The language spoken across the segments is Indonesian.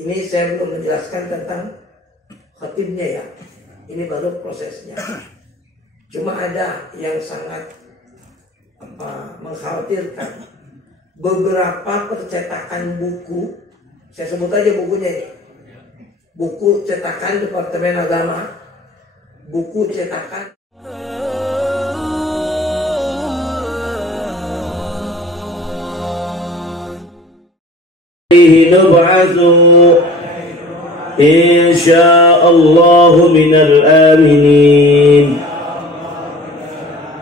Ini saya belum menjelaskan tentang khatibnya ya. Ini baru prosesnya. Cuma ada yang sangat mengkhawatirkan. Beberapa percetakan buku, saya sebut aja bukunya ini. Buku cetakan Departemen Agama, buku cetakan نبعث إن شاء الله من الآمنين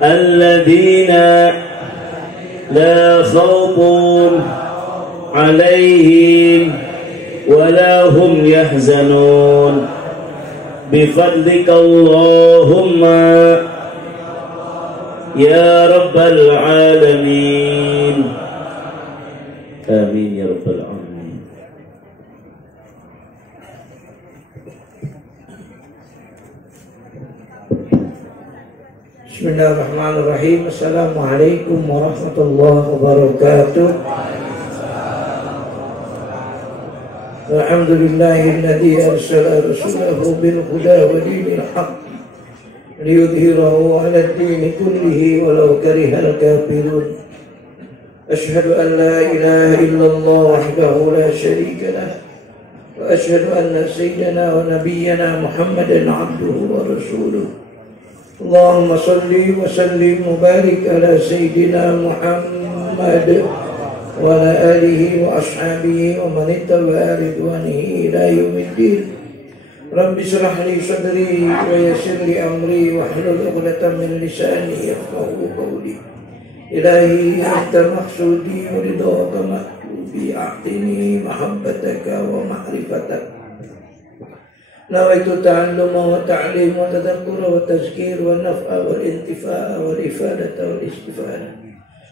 الذين لا خوف عليهم ولا هم يحزنون بفضلك اللهم يا رب العالمين آمين يا رب العالمين. Bismillahirrahmanirrahim. Assalamualaikum warahmatullahi wabarakatuh. Alhamdulillahilladzi arsala rasulahu bil huda wa dinil haqq liyudhhirahu 'ala ad-din kullihi walau karihal kafirun. Asyhadu an la ilaha illallah wahdahu la syarika lah wa asyhadu anna sayyidana wa nabiyyana Muhammadan 'abduhu wa rasuluh. Allahumma salli wa sallim mubarik ala sayyidina Muhammad wa ala alihi wa ashabihi wa man ittaba'a ridwanihi ila yaumiddin. Rabbi shrah li sadri wa yassir li amri wa hlul 'uqdatam min lisani yafqahu qawli. Ilahi anta maqsudi wa ridhaka mahbubi a'tini mahabbataka wa ma'rifataka. Nawaitu ta'alluma wa ta'lim wa tadhakkura wa tazkir wa naf'a wal intifa'a wal ifadata wal istifada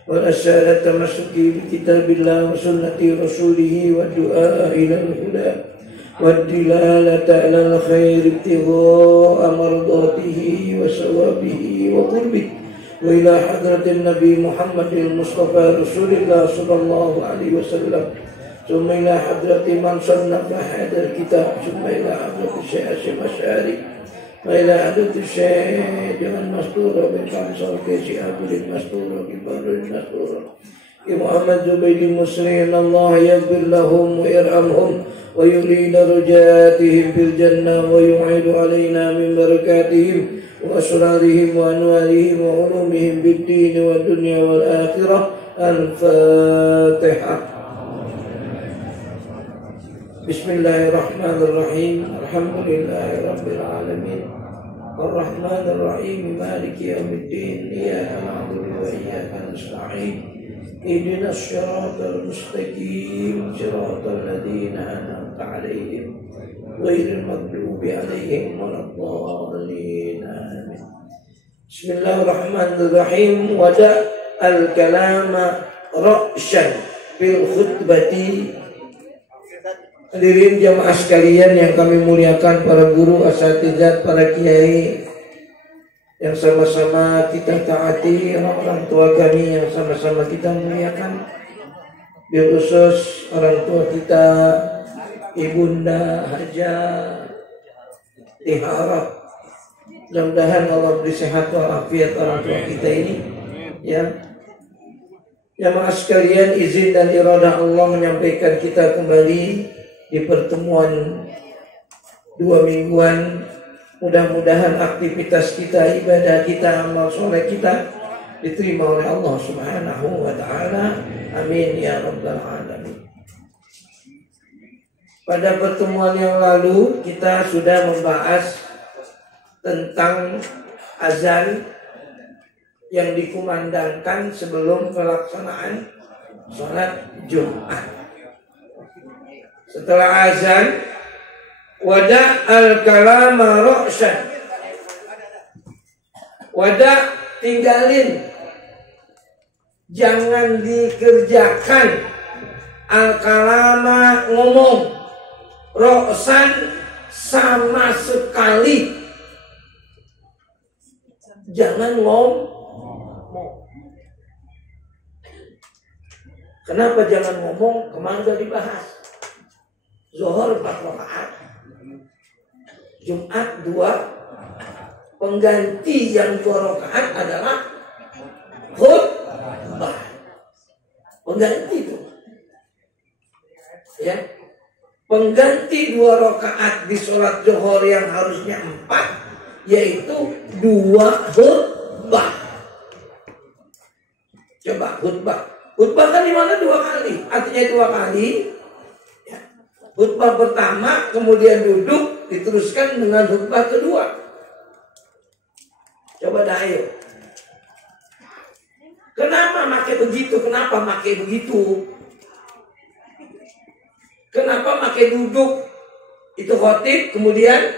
wal asyarata masuki bi kitabillah wa sunnati rasulih wa du'a ila al-huda wa dilalata ala al-khair ibtigha'a mardatihi wa sawabihi wa qurbihi wa ila hadratin nabi Muhammadil Mustafa Rasulillah sallallahu alaihi wasallam. ثم إلى حضرة من صنف هذا الكتاب ثم إلى حضرة الشيخ هاشم أشعري وإلى حضرة الشيخ المستور بالخمسة وكيسي أبو المستور وكبار المستور محمد زبيد المصري أن الله يغفر لهم ويرحمهم ويولي درجاتهم في الجنة ويعيد علينا من بركاتهم وأسرارهم وأنوارهم وعلومهم بالدين والدنيا والآخرة. الفاتحة. Bismillahirrahmanirrahim. Alhamdulillahirabbil alamin. Arrahmanir rahim. Maliki yaumiddin. Iyyaka na'budu wa iyyaka nasta'in. Ihdinas siratal mustaqim. Siratal ladzina an'amta 'alaihim ghairil maghdubi 'alaihim waladdallin. Amin. Bismillahirrahmanirrahim. Wada al-kalama ra'syan fil khutbati. Hadirin jamaah sekalian yang kami muliakan, para guru, asatidz, para kiai yang sama-sama kita taati, orang tua kami yang sama-sama kita muliakan, khusus orang tua kita Ibunda Hajah Tiharah. Mudah-mudahan Allah beri sehat walafiat orang tua kita ini ya. Jamaah sekalian, izin dan iradah Allah menyampaikan kita kembali di pertemuan 2 mingguan. Mudah-mudahan aktivitas kita, ibadah kita, amal soleh kita diterima oleh Allah Subhanahu wa ta'ala. Amin ya rabbal alamin. Pada pertemuan yang lalu kita sudah membahas tentang azan yang dikumandangkan sebelum pelaksanaan sholat Jumat. Setelah azan, wada al-kalama ra'syan. Wada, tinggalin, jangan dikerjakan. Al-kalama, ngomong. Ra'syan, sama sekali jangan ngomong. Kenapa jangan ngomong? Kemarin sudah dibahas. Zuhur 4 rakaat, Jumat 2, pengganti yang 2 rakaat adalah khutbah. Pengganti itu. Ya. Pengganti 2 rakaat di sholat zuhur yang harusnya 4, yaitu 2 khutbah. Coba khutbah. Khutbah kan di mana 2 kali? Artinya 2 kali. Ya. Khutbah pertama, kemudian duduk, diteruskan dengan khutbah kedua. Coba dah ayo. Kenapa pakai begitu? Kenapa pakai begitu? Kenapa pakai duduk? Itu khotib, kemudian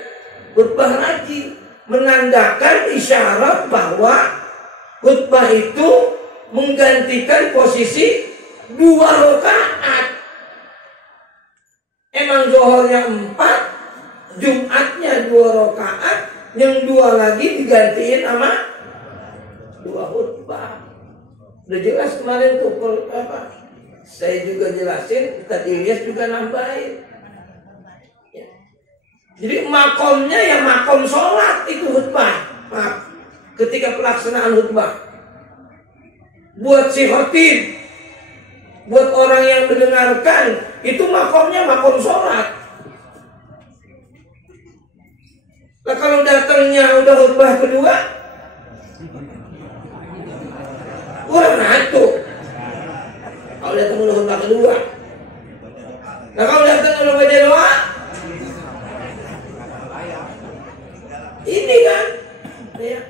khutbah lagi. Menandakan isyarat bahwa khutbah itu menggantikan posisi 2 rakaat. Emang zuhurnya 4, Jumatnya 2 rakaat, yang 2 lagi digantiin sama 2 khutbah. Udah jelas kemarin tuh apa? Saya juga jelasin, tadi Ilyas juga nambahin. Ya. Jadi makomnya ya makom sholat itu khutbah. Maaf, ketika pelaksanaan khutbah. Buat si khotib, buat orang yang mendengarkan, itu makomnya makom sholat. Nah kalau datangnya udah khutbah kedua, kurang ngantuk. Kalau datang udah khutbah kedua. Nah kalau datang udah baca doa, ini kan, ya.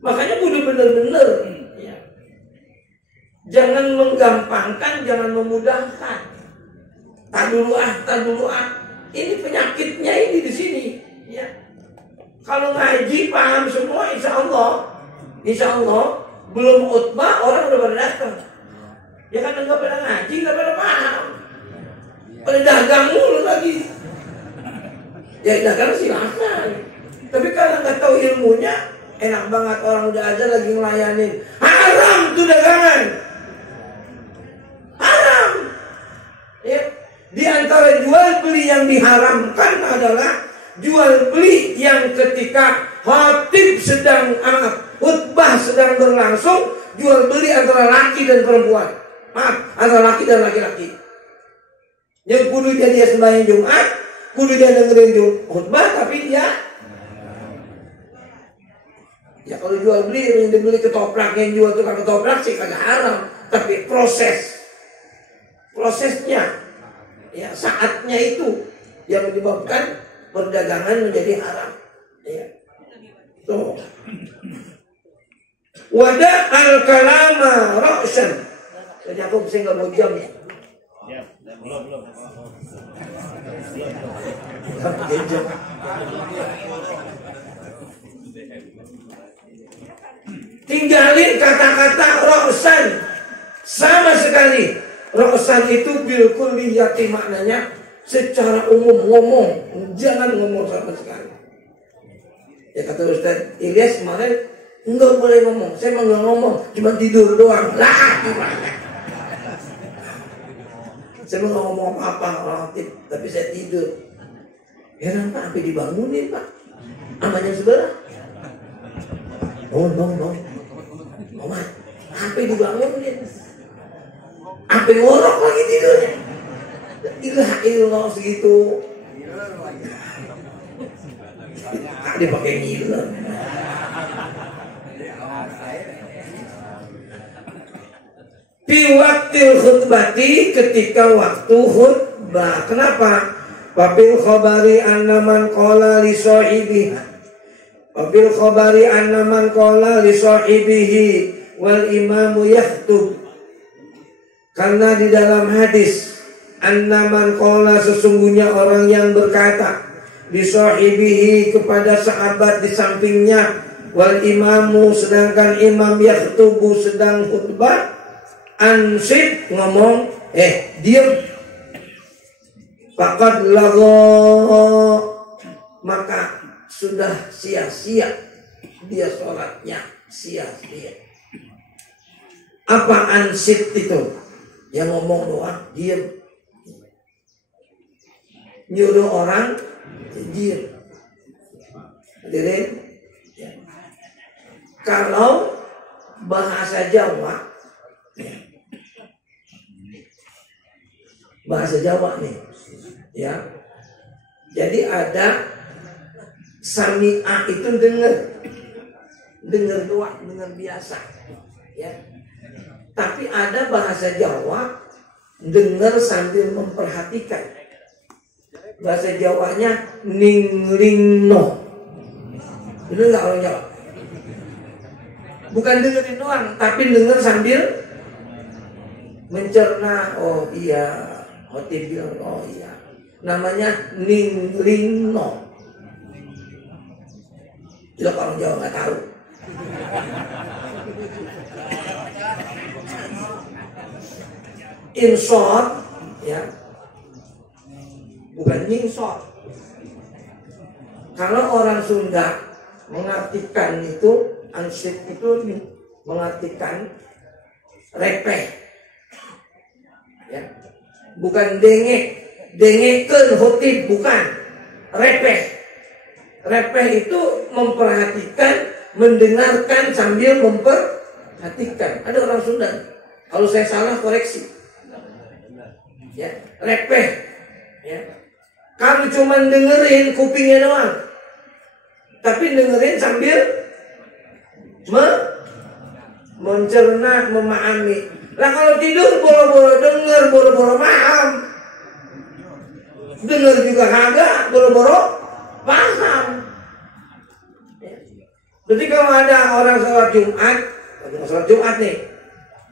Makanya kudu bener-bener, ya. Jangan menggampangkan, jangan memudahkan. Tak dulu ah. Ini penyakitnya ini di sini, ya. Kalau ngaji paham semua, insya Allah. Belum khutbah orang udah pada datang. Ya kan nggak pada ngaji, nggak pada paham. Pada dagang mulu lagi. Ya dagang silahkan. Tapi kalau nggak tahu ilmunya, enak banget orang udah aja lagi ngelayanin. Haram tuh dagangan. Haram. Ya. Di antara jual beli yang diharamkan adalah jual beli yang ketika khatib sedang khutbah sedang berlangsung, jual beli antara laki dan perempuan. Maaf, antara laki dan laki-laki. Yang kudu dia sembahyang Jumat, kudu dia dengerin khutbah, tapi dia ya kalau jual beli, yang dibeli ketoprak, yang jual tukang ketoprak sih kagak haram, tapi prosesnya, ya saatnya itu yang menyebabkan perdagangan menjadi haram. Ya. Tuh. Wada al-kalama ra'san. Jadi aku bisa nggak mau jam ya? Ya, belum. Tinggalin kata-kata ra'san sama sekali. Ra'san itu bil kulliyati, maknanya secara umum ngomong, jangan ngomong sama sekali. Ya kata Ustaz Ilyas kemarin, enggak boleh ngomong. Saya mah nggak ngomong, cuma tidur doang. Lah gimana? Saya mah nggak ngomong apa-apa relatif, tapi saya tidur. Heran Pak, sampai dibangunin Pak. Amanya sebelah. Bong. Omat, sampai dibangunin. Sampai ngorok lagi tidurnya. Ilah segitu. Dia pakai ngiler. Fi waktil khutbati, ketika waktu khutbah. Kenapa? Wabil khabari annaman qala li sahibihi. Wabil khabari annaman qala li sahibihi wal imamu yahtub. Karena di dalam hadis annaman qala, sesungguhnya orang yang berkata li sahibihi, kepada sahabat di sampingnya, wal imamu, sedangkan imam yaktubu, sedang khutbah, ansit, ngomong, diam, faqad lagha, maka sudah sia-sia dia sholatnya, sia-sia. Apa ansit itu? Yang ngomong doang diem, nyuruh orang diem. Hadirin, ya. Kalau bahasa Jawa, nih, ya. Jadi ada sami'a itu dengar doang, dengar biasa, ya. Tapi ada bahasa Jawa dengar sambil memperhatikan. Bahasa Jawanya ninglingno. Bener nggak orang Jawa? Bukan dengerin doang, tapi denger sambil mencerna. Oh iya, khotib bilang oh iya. Namanya ninglingno. Itu orang Jawa nggak tahu. Insot, ya, bukan nyingsot. Kalau orang Sunda mengartikan itu, ansip itu mengartikan repeh, ya, bukan dengek, dengekeun khotib, bukan repeh. Repeh itu memperhatikan, mendengarkan sambil memperhatikan. Ada orang Sunda, kalau saya salah koreksi. Ya, repeh, ya. Kamu cuma dengerin kupingnya doang, tapi dengerin sambil mencerna, memahami. Lah kalau tidur boro-boro denger, boro-boro paham. Dengar juga kagak, boro-boro paham. Ya. Jadi kalau ada orang sholat Jumat nih,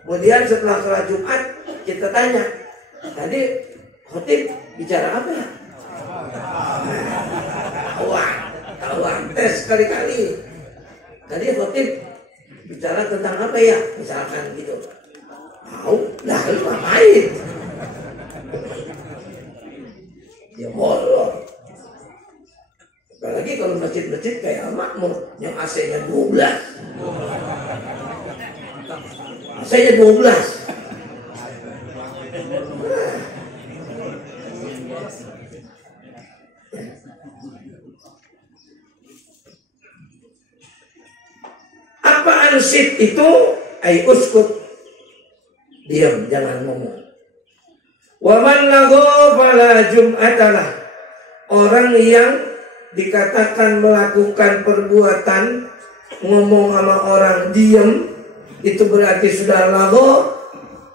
kemudian setelah sholat Jumat kita tanya, tadi khotib bicara apa ya? Tahuan, tes kali-kali. Tadi khotib bicara tentang apa ya? Misalkan gitu. Tahu? Lah lu ngapain? Ya molor. Apalagi kalau masjid-masjid kayak makmur yang AC-nya 12. AC-nya 12. Apa ansip itu? Ay uskut, diam, jangan ngomong. Wa man lahu fala jum'atalah. Orang yang dikatakan melakukan perbuatan ngomong sama orang diam, itu berarti sudah lahu.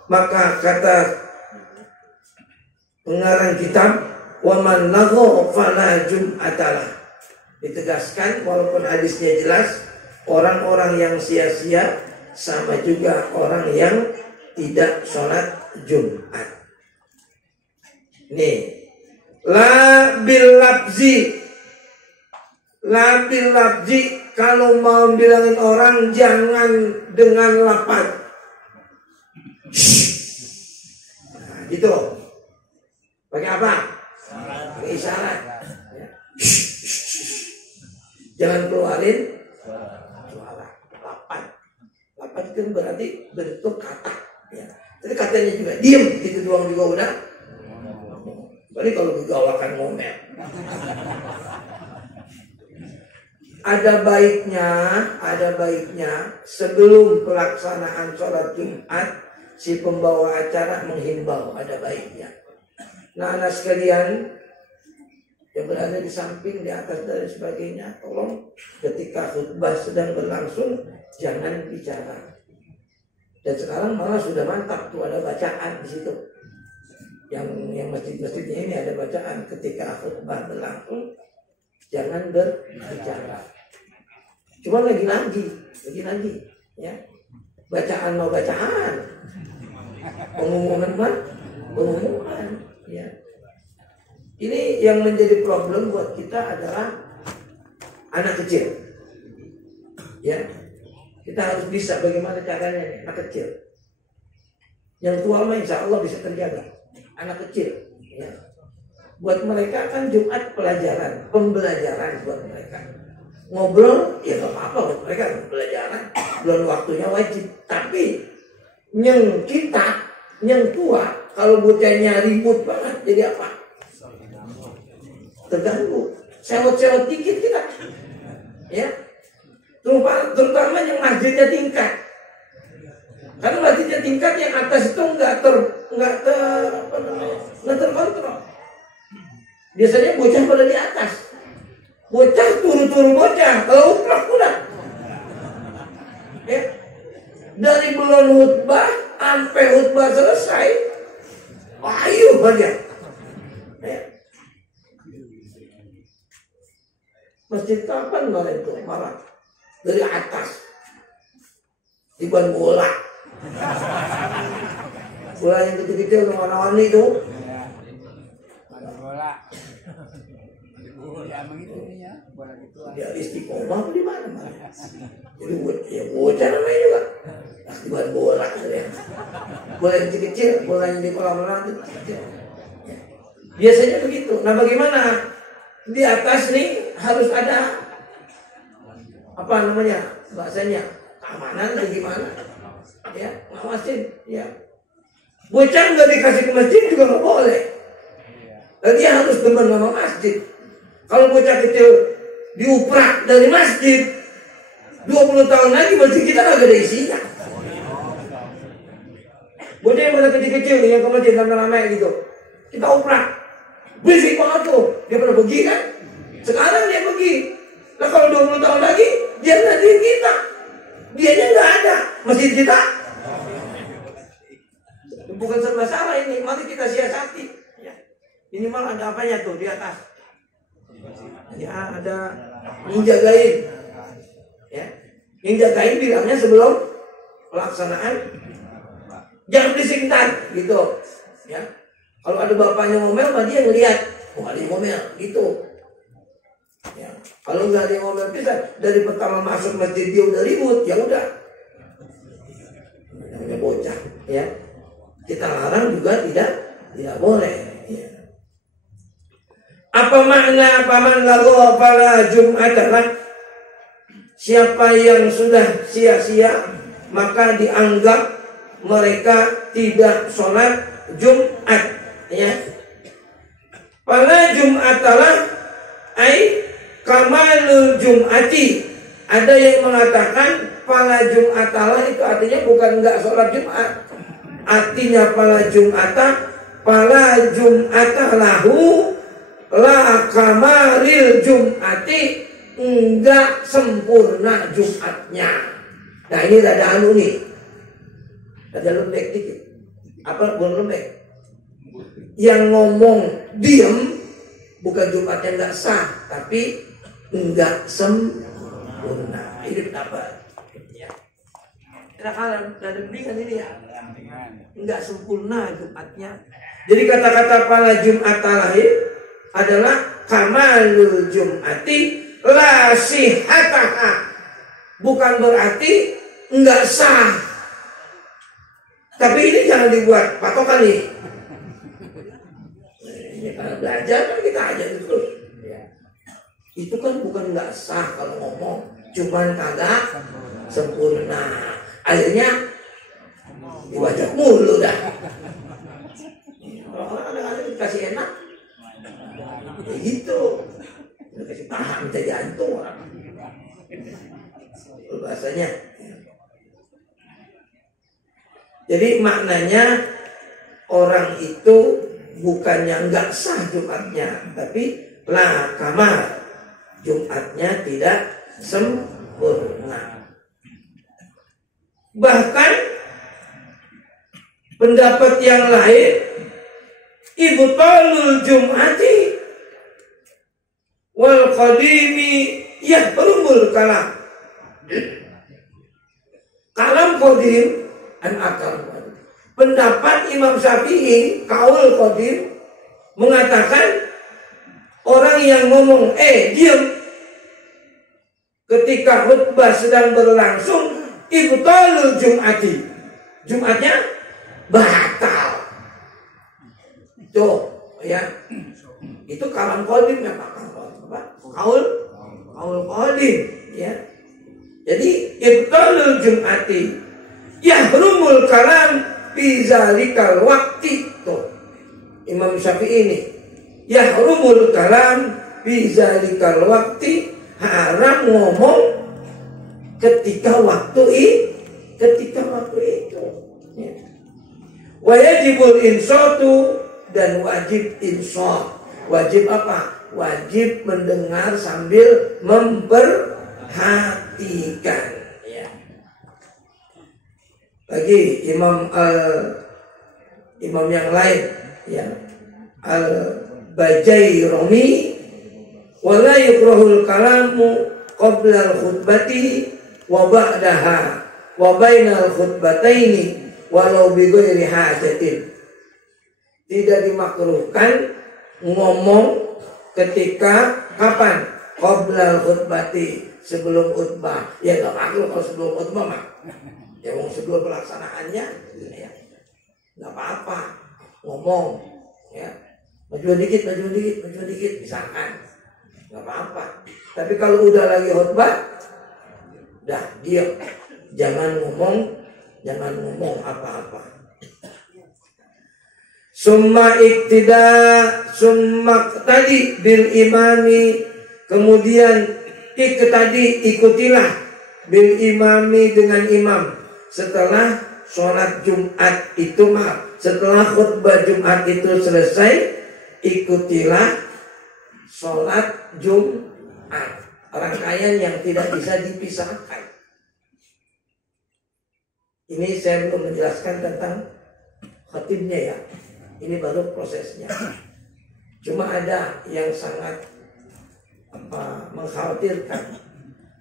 Maka kata pengarang kitab, wa man lahu fala jum'atalah, ditegaskan walaupun hadisnya jelas, orang-orang yang sia-sia sama juga orang yang tidak sholat Jumat. Nih, la bil labzi, kalau mau bilangin orang jangan dengan lafaz. Nah, gitu. Pakai apa? Pakai isyarat. Ya. Jangan keluarin suara. Lafaz itu berarti bentuk kata. Ya. Jadi katanya juga diam, gitu doang juga udah. Jadi kalau digawakan ngomel. Ada baiknya sebelum pelaksanaan sholat Jumat si pembawa acara menghimbau, ada baiknya. Nah, anak sekalian yang berada di samping, di atas dan sebagainya, tolong ketika khutbah sedang berlangsung jangan bicara. Dan sekarang malah sudah mantap tuh, ada bacaan di situ. Yang masjid-masjidnya ini ada bacaan ketika khutbah berlangsung, jangan berbicara. Cuma lagi-lagi, ya. Bacaan mau bacaan, pengumuman, ya. Ini yang menjadi problem buat kita adalah anak kecil, ya. Kita harus bisa bagaimana caranya nih, anak kecil. Yang tua mah insya Allah bisa terjaga. Anak kecil, ya. Buat mereka kan Jumat pelajaran, pembelajaran buat mereka. Ngobrol, ya gak apa-apa buat mereka, pembelajaran. Belum waktunya wajib. Tapi yang kita Yang tua kalau bocahnya ribut banget jadi apa? Terganggu. Sewot-sewot dikit kita. Ya. Terutama yang masjidnya tingkat. Karena masjidnya tingkat yang atas itu nggak terkontrol. Biasanya bocah pada di atas. Bocah turun bocah, kalau uplak udah. Ya. Dari belum khutbah sampai khutbah selesai, ayo aja. Ya. Masjid kapan kemarin itu marah dari atas, tiban bola yang kecil-kecil warna-warni itu. Bola. Ya istiqomah di mana? Jadi ya bocah namanya juga. Tiban bola ya. Bola yang kecil, bola yang di kolam renang itu. Biasanya begitu. Nah bagaimana? Di atas nih harus ada apa namanya bahasanya keamanan dan gimana ya ngawasin ya. Bocah nggak dikasih ke masjid juga nggak boleh. Dan dia harus demen sama masjid. Kalau bocah kecil diuprak dari masjid 20 tahun lagi masjid kita nggak ada isinya. Bocah yang pada kecil-kecil yang ke masjid ramai-ramai gitu kita uprak berisik banget tuh. Dia pernah pergi kan? Sekarang dia pergi. Nah kalau 20 tahun lagi dia nanti kita. Dianya nggak ada. Masjid kita bukan serba salah ini. Mari kita siasati ya. Minimal ada apanya tuh di atas. Ya ada yang jagain ya. Yang jagain bilangnya sebelum pelaksanaan jangan berisik ntar gitu ya. Kalau ada bapaknya ngomel, dia ngelihat, oh ada yang ngomel, gitu. Ya. Kalau nggak ada yang ngomel bisa dari pertama masuk masjid dia udah ribut, ya udah. Namanya bocah, ya. Kita larang juga tidak boleh. Ya. Apa makna paman lagu pada Jumat adalah siapa yang sudah sia-sia maka dianggap mereka tidak sholat Jumat. Ya, pada Jum'atalah ai kamalul Jum'ati. Ada yang mengatakan pada Jum'atalah itu artinya bukan enggak sholat Jumat. Artinya pada Jum'atalahu la kamalil Jum'ati, enggak sempurna Jumatnya. Nah ini ada anu nih, ada lembek dikit. Apa bukan lembek? Yang ngomong diem bukan Jumatnya nggak sah, tapi nggak sempurna. Ini pendapat. Ya. Kalau ada bimbingan ini ya, nggak sempurna Jumatnya. Jadi kata-kata para Jumat lahir adalah kamalul Jumati la sihataha, bukan berarti nggak sah. Tapi ini jangan dibuat patokan nih. Kalau belajar kan kita aja terus ya. Itu kan bukan nggak sah kalau ngomong, cuman kagak sempurna. Akhirnya diwajak mulu dah. Kalau kadang-kadang dikasih enak ya gitu, dikasih paha minta jantung orang. Bahasanya. Jadi maknanya orang itu bukannya nggak sah Jumatnya, tapi la kamal, Jumatnya tidak sempurna. Bahkan pendapat yang lain, ibtalul Jum'ati wal qadimi yahrumul kalam. Kalam qadim an akal. Pendapat Imam Syafi'i, kaul qadim, mengatakan orang yang ngomong diam ketika khutbah sedang berlangsung, ibtalul Jum'ati, Jumatnya batal. Tuh ya, itu kalam qadim ya Pak. Kaul qadim ya. Jadi ibtalul Jum'ati yahrumul kalam bizalikal waqti. Tuh, Imam Syafi'i ini yahrumul kalam bizalikal waqti, haram ngomong ketika waktu itu. Ya. Wajibul insatu, dan wajib insat. Wajib apa? Wajib mendengar sambil memperhatikan. Ya. Lagi imam yang lain, ya, Al-Bajaironi, wala yukrahul kalamu qabla al-khutbati wa ba'daha wa bainal khutbataini walau bi ghairi hajatin. Tidak dimakruhkan ngomong ketika kapan? Qabla al-khutbati, sebelum khutbah. Ya enggak makruh kalau sebelum khutbah mah. Ya mau sebelum pelaksanaannya ya enggak apa-apa ngomong, ya. Maju dikit misalkan. Enggak apa-apa. Tapi kalau udah lagi khutbah, dah diam. Jangan ngomong apa-apa. Summa tadi bil imami, kemudian ikutilah bil imami dengan imam setelah sholat Jumat itu, setelah khutbah Jumat itu selesai, ikutilah sholat Jumat, rangkaian yang tidak bisa dipisahkan. Ini saya belum menjelaskan tentang khatibnya, ya. Ini baru prosesnya. Cuma ada yang sangat mengkhawatirkan.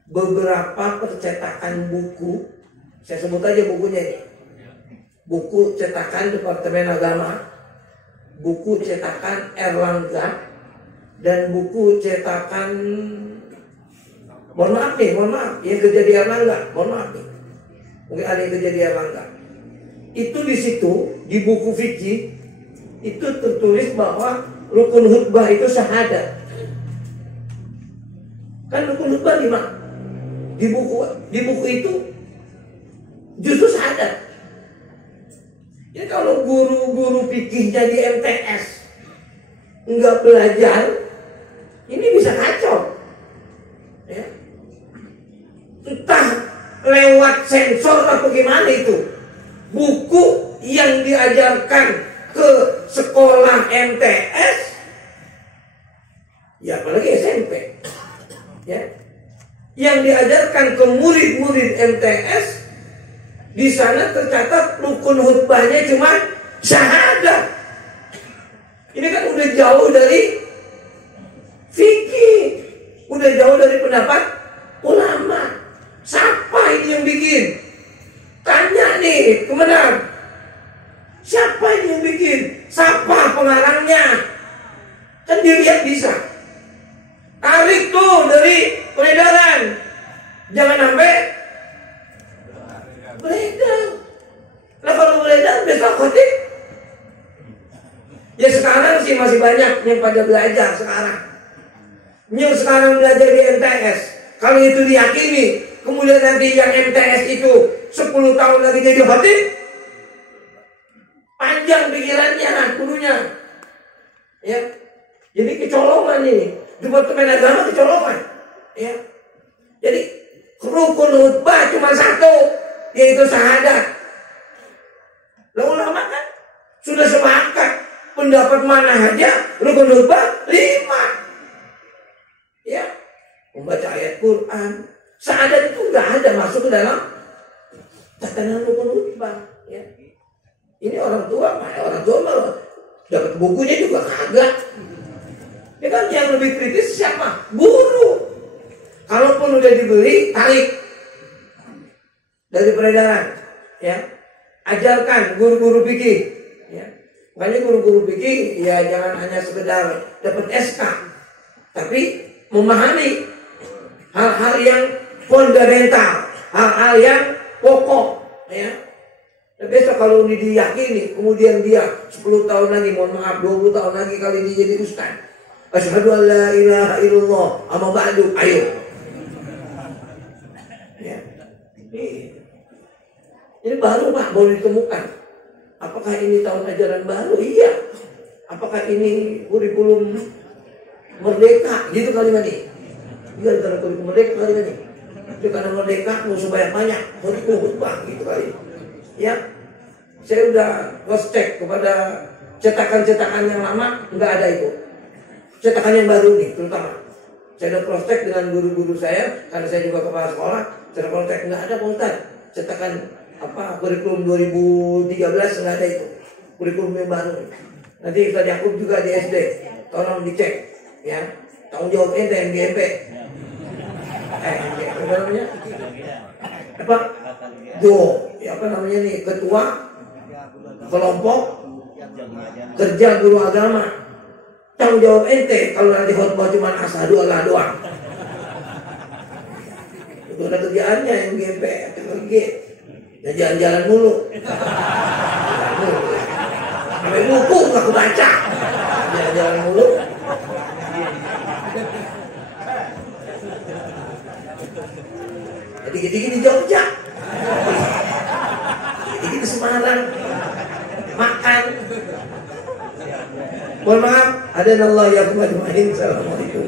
Beberapa percetakan buku, saya sebut aja bukunya ini. Buku cetakan Departemen Agama, buku cetakan Erlangga, dan buku cetakan mohon maaf, yang kerja di Erlangga, mohon maaf nih. Mungkin ada yang kerja di Erlangga. Itu di situ, di buku fikih itu tertulis bahwa rukun khutbah itu syahadat. Kan rukun khutbah 5. Di buku itu justru syahadat. Jadi kalau guru-guru fikih jadi MTS enggak belajar, ini bisa kacau. Ya. Entah lewat sensor atau gimana itu. Buku yang diajarkan ke sekolah MTS, ya apalagi SMP, ya, yang diajarkan ke murid-murid MTS, di sana tercatat rukun khutbahnya cuma syahadat. Ini kan udah jauh dari fikih, udah jauh dari pendapat ulama. Siapa ini yang bikin? Tanya nih, kebenar. Siapa ini yang bikin? Siapa pengarangnya? Kan dilihat bisa. Tarik tuh dari peredaran. Jangan sampai beredar. Nah kalau beredar besok khotib. Ya sekarang sih masih banyak yang pada belajar sekarang. Yang sekarang belajar di MTS. Kalau itu diyakini, kemudian nanti yang MTS itu 10 tahun lagi jadi khotib, panjang pikirannya kan gurunya, ya. Jadi kecolongan ini, Departemen Agama kecolongan, ya. Jadi rukun khutbah cuma 1, yaitu syahadat. Lalu ulama kan sudah sepakat pendapat mana aja rukun khutbah 5, ya. Membaca ayat Quran, syahadat itu nggak ada masuk ke dalam tatanan rukun khutbah, ya. Ini orang tua mah dapat bukunya juga kagak. Ya kan yang lebih kritis siapa? Guru. Kalaupun udah dibeli, tarik dari peredaran, ya. Ajarkan guru-guru fikih, ya. Makanya guru-guru fikih ya jangan hanya sekedar dapat SK, tapi memahami hal-hal yang fundamental, hal-hal yang pokok, ya. Dan besok kalau ini diyakini, kemudian dia 10 tahun lagi, mohon maaf 20 tahun lagi kali ini jadi ustaz. Asyhadu an la ilaha illallah amma ba'du, ayo. Ya. Ini baru Pak, baru ditemukan. Apakah ini tahun ajaran baru? Iya. Apakah ini kurikulum merdeka? Gitu kalimat ini. Iya, antara kurikulum merdeka kalimat ini. Itu karena merdeka musuh banyak-banyak. Mau dikubah gitu kali. Ya. Saya udah cross check kepada cetakan-cetakan yang lama, nggak ada itu. Cetakan yang baru nih, terutama. Saya udah cross check dengan guru-guru saya, karena saya juga kepala sekolah. Saya cross check nggak ada, Pak Ustaz. Cetakan kurikulum 2013 nggak ada itu. Kurikulum yang baru. Nanti Ustaz Yakub juga di SD, tolong dicek, ya. Tanggung jawab ente MGMP. Apa namanya? Apa? Ya apa namanya nih? Ketua kelompok kerja guru agama. Tanggung jawab ente kalau nanti khotbah cuma asyhadu alla doang. Itu ada kerjaannya yang GMP, ya jalan-jalan mulu. Sampai buku nggak aku baca, jalan-jalan mulu. Jadi gini di Jogja, jadi di Semarang, makan. Mohon maaf, ada Allah yang majma'in. Assalamualaikum.